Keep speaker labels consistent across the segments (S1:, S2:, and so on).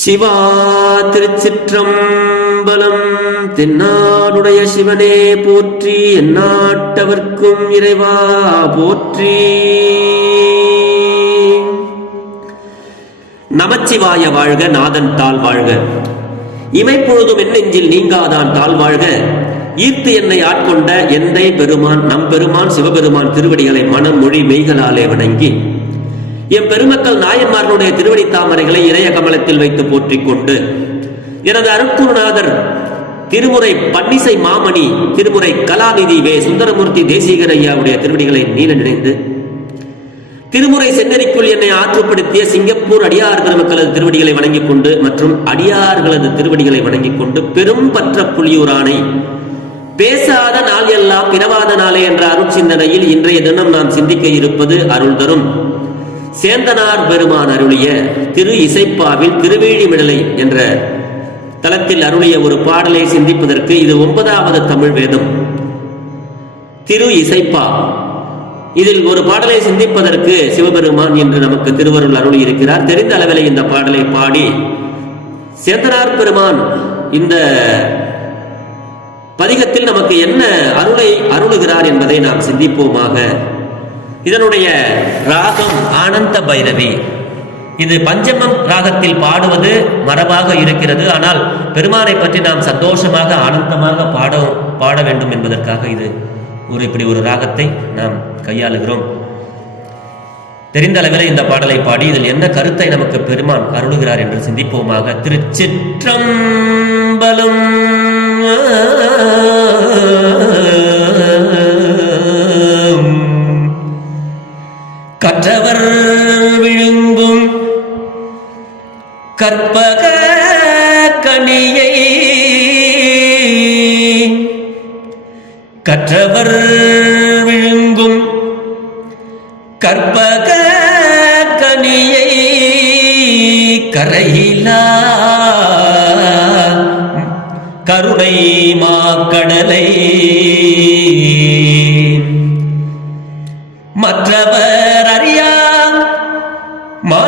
S1: சிவா திருச்சிற்றம்பலம். தென்னாடுடைய சிவனே போற்றி எந்நாட்டவர்க்கும் இறைவா போற்றி. நமச்சிவாய வாழ்க நாதன் தாள் வாழ்க. இமைப்பொழுதும் என்னெஞ்சில் நீங்காதான் தாழ் வாழ்க. ஈர்த்து என்னை ஆட்கொண்ட எந்தை பெருமான் நம் பெருமான் சிவபெருமான் திருவடிகளை மனம் மொழி மெய்களாலே வணங்கி. என் பெருமக்கள் நாயன்மார்களுடைய திருவடி தாமரைகளை இணைய கமலத்தில் வைத்து போற்றிக் கொண்டு எனது அருட்குருநாதர் திருமுறை பன்னிசை மாமணி திருமுறை கலாநிதி வே. சுந்தரமூர்த்தி தேசிகரையாவுடைய திருவடிகளை நீல நினைந்து திருமுறை சென்னறிக்குள் என்னை ஆற்றுப்படுத்திய சிங்கப்பூர் அடியார் பெருமக்களது திருவடிகளை வணங்கிக் கொண்டு மற்றும் அடியார்களது திருவடிகளை வணங்கிக் கொண்டு பெரும் பற்ற புலியூரானை பேசாத நாள் எல்லாம் பிறவாத நாளே என்ற அருள் சிந்தனையில் இன்றைய தினம் நாம் சிந்திக்க இருப்பது அருள் தரும். சேந்தனார் பெருமான் அருளிய திரு இசைப்பாவில் திருவேழிமிடலை என்ற தளத்தில் அருளிய ஒரு பாடலை சிந்திப்பதற்கு இது ஒன்பதாவது தமிழ் வேதம். திரு இசைப்பா. இதில் ஒரு பாடலை சிந்திப்பதற்கு சிவபெருமான் என்று நமக்கு திருவருள் அருளி இருக்கிறார். தெரிந்த அளவில் இந்த பாடலை பாடி சேந்தனார் பெருமான் இந்த பதிகத்தில் நமக்கு என்ன அருளை அருளுகிறார் என்பதை நாம் சிந்திப்போமாக. இதனுடைய ராகம் ஆனந்த பைரவி. இது பஞ்சமம் ராகத்தில் பாடுவது மரபாக இருக்கிறது. ஆனால் பெருமானை பற்றி நாம் சந்தோஷமாக ஆனந்தமாக பாட பாட வேண்டும் என்பதற்காக இது ஒரு இப்படி ஒரு ராகத்தை நாம் கையாளுகிறோம். தெரிந்த அளவில் இந்த பாடலை பாடி இதில் என்ன கருத்தை நமக்கு பெருமான் அருளுகிறார் என்று சிந்திப்போமாக. திருச்சிற்றம்பலம் கரையிலா கருணை மாக்கடலை மற்றவர் அறியா மாணிக்க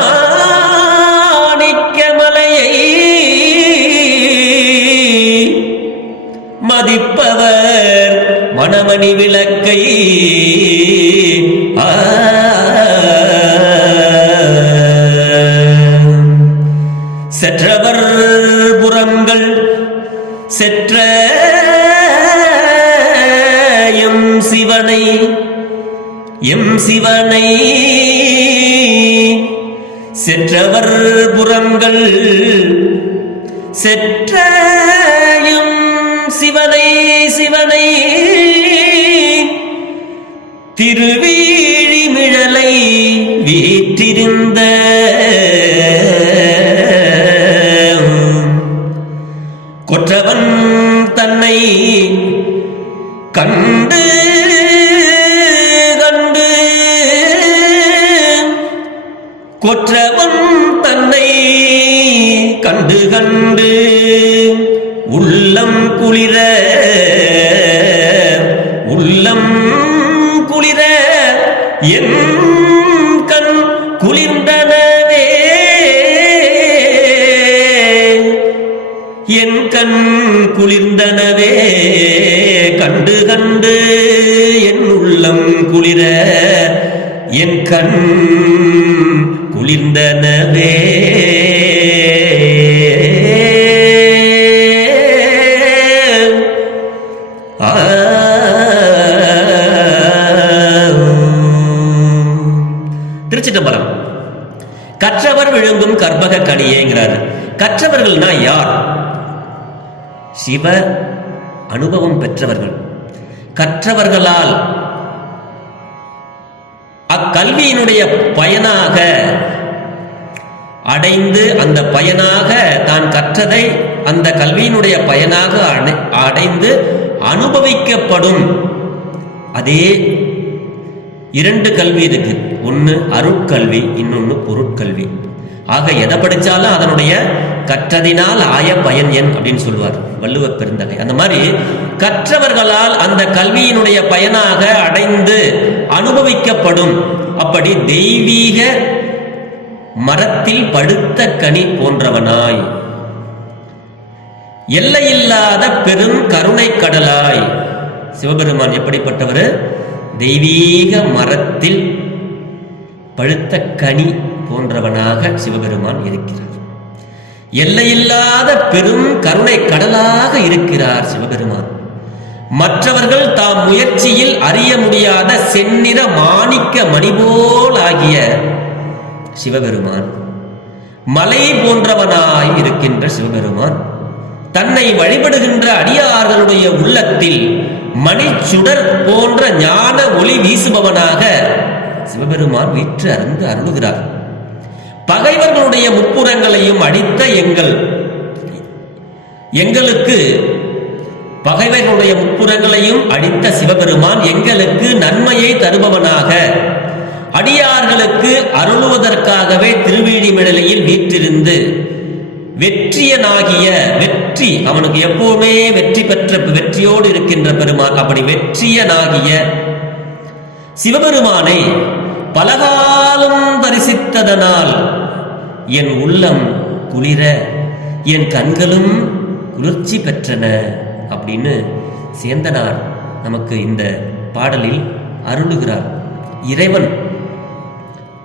S1: மலையை மதிப்பவர் மணமணி விளக்கை ஆ. செற்றவர் புறங்கள் செற்ற எம் சிவனை எம் சிவனை செற்றவர் புறங்கள் செற்ற எம் சிவனை சிவனை திருவீழிமிழலை வீற்றிருந்த தன்னை கண்டு கண்டு கொற்றவன் தன்னை கண்டு கண்டு உள்ளம் குளிர உள்ளம் குளிர என் கண் குளிர்ந்தனவே. என் கண் குளிர்ந்தனவே கண்டு கண்டு என் உள்ளம் குளிர என் கண் குளிர்ந்தனவே. ஆ. திருச்சிட்டம்பலம் கற்றவர் விழுங்கும் கற்பக கனியேங்கிறாரு. கற்றவர்கள்னா யார்? சிவ அனுபவம் பெற்றவர்கள். கற்றவர்களால் அக்கல்வியினுடைய பயனாக அடைந்து அந்த பயனாக தான் கற்றதை அந்த கல்வியினுடைய பயனாக அடை- அடைந்து அனுபவிக்கப்படும். அதே இரண்டு கல்வி இருக்கு. ஒன்று அருட்கல்வி இன்னொன்று பொருட்கல்வி. ஆக எதை படித்தாலும் அதனுடைய கற்றதினால் ஆய பயன் என் அப்படின்னு சொல்லுவார். வள்ளுவ பெருந்தகை. அந்த மாதிரி கற்றவர்களால் அந்த கல்வியினுடைய பயனாக அடைந்து அனுபவிக்கப்படும் அப்படி தெய்வீக மரத்தில் படுத்த கனி போன்றவனாய். எல்லையில்லாத பெரும் கருணை கடலாய். சிவபெருமான் எப்படிப்பட்டவர்? தெய்வீக மரத்தில் பழுத்த கனி போன்றவனாக சிவபெருமான் இருக்கிறார். எல்லையில்லாத பெரும் கருணை கடலாக இருக்கிறார் சிவபெருமான். மற்றவர்கள் தாம் முயற்சியில் அறிய முடியாத செந்நிற மாணிக்க மணிபோல் ஆகிய சிவபெருமான் மலை போன்றவனாய் இருக்கின்ற சிவபெருமான் தன்னை வழிபடுகின்ற அடியார்களுடைய உள்ளத்தில் மணிச்சுடர் போன்ற ஞான ஒளி வீசுபவனாக சிவபெருமான் வீற்று அருந்து அருளுகிறார். பகைவர்களுடைய முப்புறங்களையும் அடித்த எங்கள். எங்களுக்கு பகைவர்களுடைய முப்புறங்களையும் அடித்த சிவபெருமான் எங்களுக்கு நன்மையை தருபவனாக. அடியார்களுக்கு அருளுவதற்காகவே திருவேணிமிடலையில் வீற்றிருந்து வெற்றியனாகிய வெற்றி அவனுக்கு எப்பவுமே வெற்றி பெற்ற வெற்றியோடு இருக்கின்ற பெருமான் அப்படி வெற்றியனாகிய சிவபெருமானை பலகாலம் தரிசித்ததனால் என் உள்ளம் குளிர என் கண்களும் குளிர்ச்சி பெற்றன அப்படின்னு சேந்தனார் நமக்கு இந்த பாடலில் அருளுகிறார். இறைவன்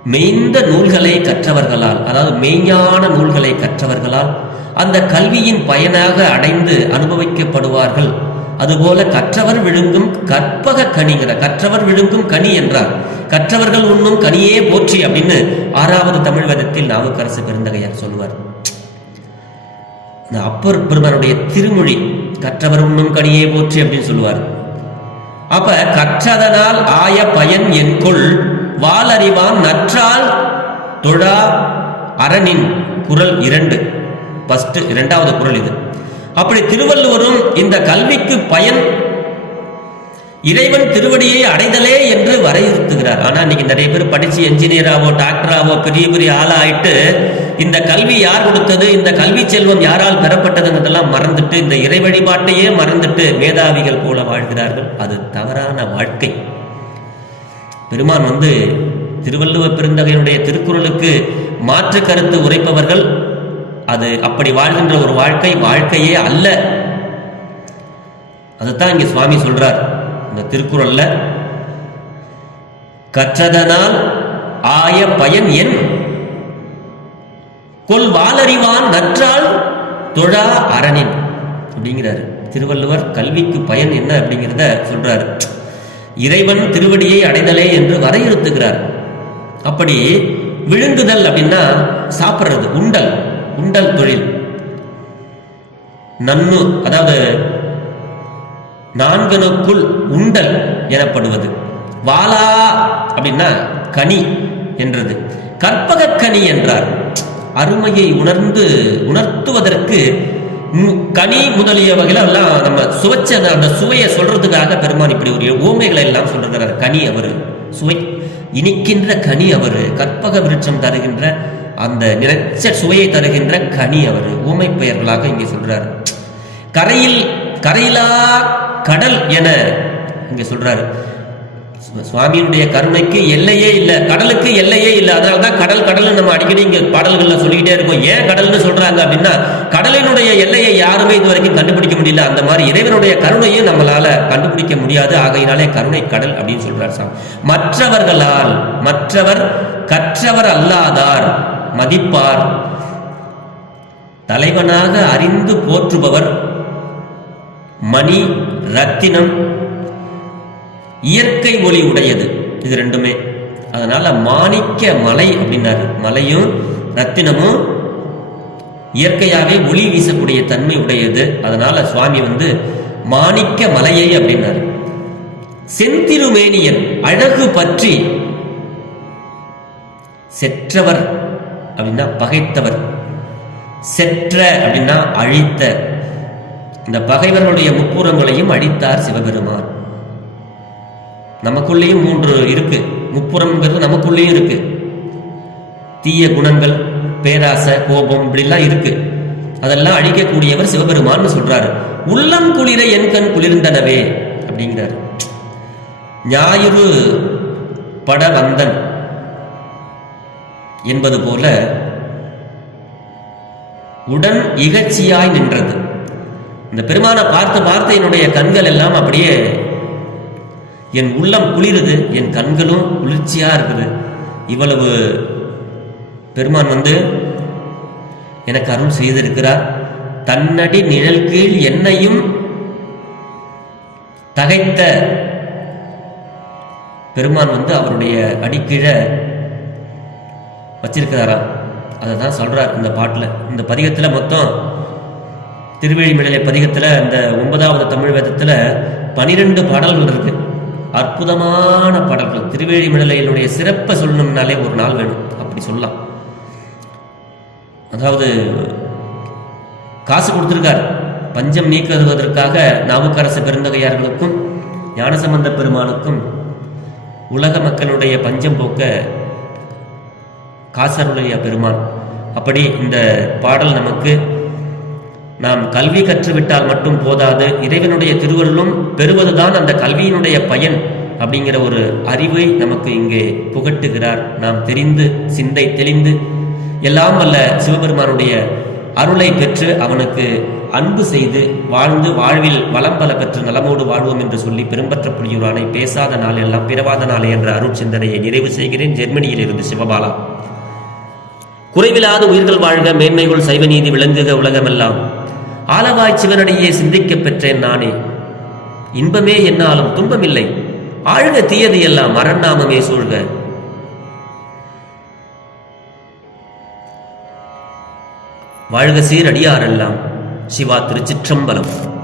S1: மெய்ந்த நூல்களை கற்றவர்களால் அதாவது மெய்ஞான நூல்களை கற்றவர்களால் அந்த கல்வியின் பயனாக அடைந்து அனுபவிக்கப்படுவார்கள். அதுபோல கற்றவர் விழுங்கும் கற்பக கனிங்கிற கற்றவர் விழுங்கும் கனி என்றார். கற்றவர்கள் உண்ணும் கனியே போற்றி அப்படின்னு ஆறாவது தமிழ் வேதத்தில் நாவுக்கரசு பெருந்தகையார் சொல்லுவார். இந்த அப்பர் பெருமானுடைய திருமொழி கற்றவர் உண்ணும் கனியே போற்றி அப்படின்னு சொல்லுவார். அப்ப கற்றதனால் ஆய பயன் என்கொள் வாலறிவான் நற்றால் தொழா அரணின் குரல் இரண்டு. ஃபஸ்ட்டு இரண்டாவது குரல் இது. அப்படி திருவள்ளுவரும் இந்த கல்விக்கு பயன் இறைவன் திருவடியை அடைதலே என்று வரையறுத்துகிறார். ஆனா இன்னைக்கு நிறைய பேர் படிச்சு என்ஜினியராவோ டாக்டராவோ பெரிய பெரிய ஆளா ஆயிட்டு இந்த கல்வி யார் கொடுத்தது இந்த கல்வி செல்வம் யாரால் பெறப்பட்டதுங்கிறதெல்லாம் மறந்துட்டு இந்த இறை வழிபாட்டையே மறந்துட்டு மேதாவிகள் போல வாழ்கிறார்கள். அது தவறான வாழ்க்கை. பெருமான் வந்து திருவள்ளுவ பெருந்தகையினுடைய திருக்குறளுக்கு மாற்று கருத்து உரைப்பவர்கள். அது அப்படி வாழ்கின்ற ஒரு வாழ்க்கை வாழ்க்கையே அல்ல. அதுதான் இங்க சுவாமி சொல்றார். இந்த திருக்குறள்ல கற்றதனால் ஆய பயன் என் கொல் வாலறிவான் நற்றால் தொழா அரணின் அப்படிங்கிறாரு. திருவள்ளுவர் கல்விக்கு பயன் என்ன அப்படிங்கிறத சொல்றாரு. இறைவன் திருவடியை அடைதலே என்று வரையறுத்துகிறார். அப்படி விழுங்குதல் அப்படின்னா சாப்பிட்றது உண்டல் உண்டல் தொழில். நன்னு அதாவது நான்கனுக்குள் உண்டல் எனப்படுவது. வாலா அப்படின்னா கனி என்றது. கற்பக கனி என்றார். அருமையை உணர்ந்து உணர்த்துவதற்கு கனி முதலிய வகையில எல்லாம் நம்ம சுவைச்ச அந்த- சுவையை சொல்றதுக்காக பெருமான் இப்படி ஒரு ஓமைகளை எல்லாம் சொல்றார் கனி அவரு சுவை. இனிக்கின்ற கனி அவரு கற்பக விருட்சம் தருகின்ற அந்த நிறைச்ச சுவையை தருகின்ற கனி அவரு ஊமை பெயர்களாக இங்கே சொல்றாரு. கரையில் கரையிலா கடல் என இங்க சொல்றாரு. சுவாமியினுடைய கருணைக்கு எல்லையே இல்லை கடலுக்கு எல்லையே இல்லை. அதனால தான் கடல் கடல் நம்ம அடிக்கடி இங்க பாடல்கள்ல சொல்லிக்கிட்டே இருக்கோம். ஏன் கடல்னு சொல்றாங்க அப்படின்னா கடலினுடைய எல்லையை யாருமே இது வரைக்கும் கண்டுபிடிக்க முடியல. அந்த மாதிரி இறைவனுடைய கருணையும் நம்மளால கண்டுபிடிக்க முடியாது. ஆகையினாலே கருணை கடல் அப்படின்னு சொல்றார் சாமி. மற்றவர்களால் மற்றவர் கற்றவர் அல்லாதார் மதிப்பார். தலைவனாக அறிந்து போற்றுபவர் மணி ரத்தினம் இயற்கை ஒளி உடையது. இது ரெண்டுமே. அதனால மாணிக்க மலை அப்படின்னாரு. மலையும் ரத்தினமும் இயற்கையாகவே ஒளி வீசக்கூடிய தன்மை உடையது. அதனால சுவாமி வந்து மாணிக்க மலையை அப்படின்னாரு. செந்திருமேனியன் அழகு பற்றி செற்றவர் அப்படின்னா பகைத்தவர். செற்ற அப்படின்னா அழித்த இந்த பகைவர்களுடைய முப்புறங்களையும் அழித்தார் சிவபெருமான். நமக்குள்ளேயும் மூன்று இருக்கு. முப்புறம்ங்கிறது நமக்குள்ளேயும் இருக்கு. தீய குணங்கள் பேராசை கோபம் இப்படிலாம் இருக்கு. அதெல்லாம் அழிக்கக்கூடியவர் சிவபெருமான்னு சொல்றாரு. உள்ளம் குளிர என் கண் குளிர்ந்தனவே அப்படிங்கிறாரு. ஞாயிறு பட வந்தன் என்பது போல உடன் இகழ்ச்சியாய் நின்றது. இந்த பெருமானை பார்த்து பார்த்து என்னுடைய கண்கள் எல்லாம் அப்படியே என் உள்ளம் குளிருது என் கண்களும் குளிர்ச்சியாக இருக்குது. இவ்வளவு பெருமான் வந்து எனக்கு அருள் செய்திருக்கிறார். தன்னடி நிழல் கீழ் என்னையும் தகைத்த பெருமான் வந்து அவருடைய அடிக்கீழே வச்சிருக்கிறாராம். அதை தான் சொல்றார் இந்த பாட்டில். இந்த பதிகத்தில் மொத்தம் திருவேழிமிழலை பதிகத்தில் இந்த ஒன்பதாவது தமிழ் வேதத்தில் பனிரெண்டு பாடல்கள் இருக்கு. அற்புதமான பாடல்கள். திருவேழிமிழலையினுடைய சிறப்பை சொல்லணும்னாலே ஒரு நாள் வேணும். அப்படி சொல்லலாம். அதாவது காசு கொடுத்துருக்கார். பஞ்சம் நீக்குவதற்காக நாவுக்கரசு பெருந்தகையார்களுக்கும் ஞானசம்பந்த பெருமானுக்கும் உலக மக்களுடைய பஞ்சம் போக்க காசருடைய பெருமான். அப்படி இந்த பாடல் நமக்கு நாம் கல்வி கற்றுவிட்டால் மட்டும் போதாது இறைவனுடைய திருவருளும் பெறுவதுதான் அந்த கல்வியினுடைய பயன் அப்படிங்கிற ஒரு அறிவை நமக்கு இங்கே புகட்டுகிறார். நாம் தெரிந்து சிந்தை தெளிந்து எல்லாம் அல்ல சிவபெருமானுடைய அருளை பெற்று அவனுக்கு அன்பு செய்து வாழ்ந்து வாழ்வில் வளம் பல பெற்று நலமோடு வாழ்வோம் என்று சொல்லி பெரும்பற்ற புலியூரானை பேசாத நாள் எல்லாம் பிறவாத நாளே என்ற அருட்சிந்தனையை நிறைவு செய்கிறேன். ஜெர்மனியில் இருந்து சிவபாலா. குறைவில்லாத உயிர்கள் வாழ்க மேன்மைகள் சைவ நீதி விளங்குக உலகமெல்லாம். ஆலவாய் சிவனடியே சிந்திக்கப் பெற்றேன் நானே. இன்பமே என்னாலும் துன்பமில்லை. ஆழ்க தீயது எல்லாம் மரண்ணாமமே சூழ்க. வாழ்க சீரடியாரெல்லாம். சிவா திருச்சிற்றம்பலம்.